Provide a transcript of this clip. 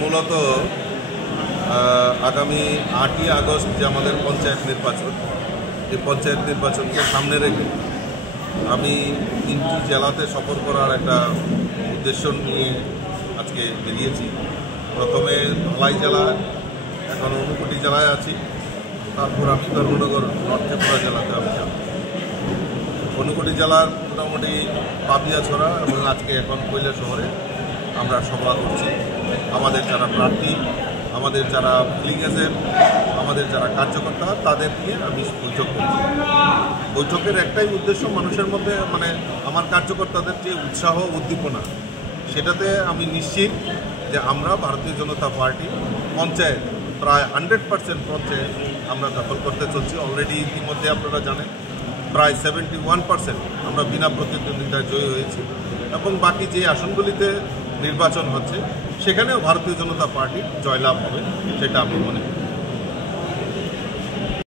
মূলত আগামী 8ই আগস্ট যে আমাদের পঞ্চায়েত নির্বাচন, এই পঞ্চায়েত নির্বাচনকে সামনে রেখে আমি 3টি জেলাতে সফর করার একটা উদ্দেশ্য নিয়ে আজকে বেরিয়েছি। প্রথমে ধলাই জেলা, এখন ঊনকোটি জেলায় আছি, তারপর আমি ধর্মনগর নর্থ ত্রিপুরা জেলাতে আমি যাব। ঊনকোটি জেলার মোটামুটি পাপিয়াছড়া এবং আজকে এখন কৈলাসহরে আমরা সভা করছি। আমাদের যারা প্রার্থী, আমাদের যারা পুলিং এজেন্ট, আমাদের যারা কার্যকর্তা, তাদের নিয়ে আমি বৈঠক করছি। বৈঠকের একটাই উদ্দেশ্য, মানুষের মধ্যে আমার কার্যকর্তাদের যে উৎসাহ উদ্দীপনা, সেটাতে আমি নিশ্চিত যে আমরা ভারতীয় জনতা পার্টি পঞ্চায়েত প্রায় 100% পঞ্চায়েত আমরা দখল করতে চলছি। অলরেডি ইতিমধ্যে আপনারা জানেন প্রায় 71% আমরা বিনা প্রতিদ্বন্দ্বিতায় জয়ী হয়েছি, এবং বাকি যে আসনগুলিতে নির্বাচন হচ্ছে সেখানেও ভারতীয় জনতা পার্টি জয়লাভ হবে, সেটা আমি মনে করি।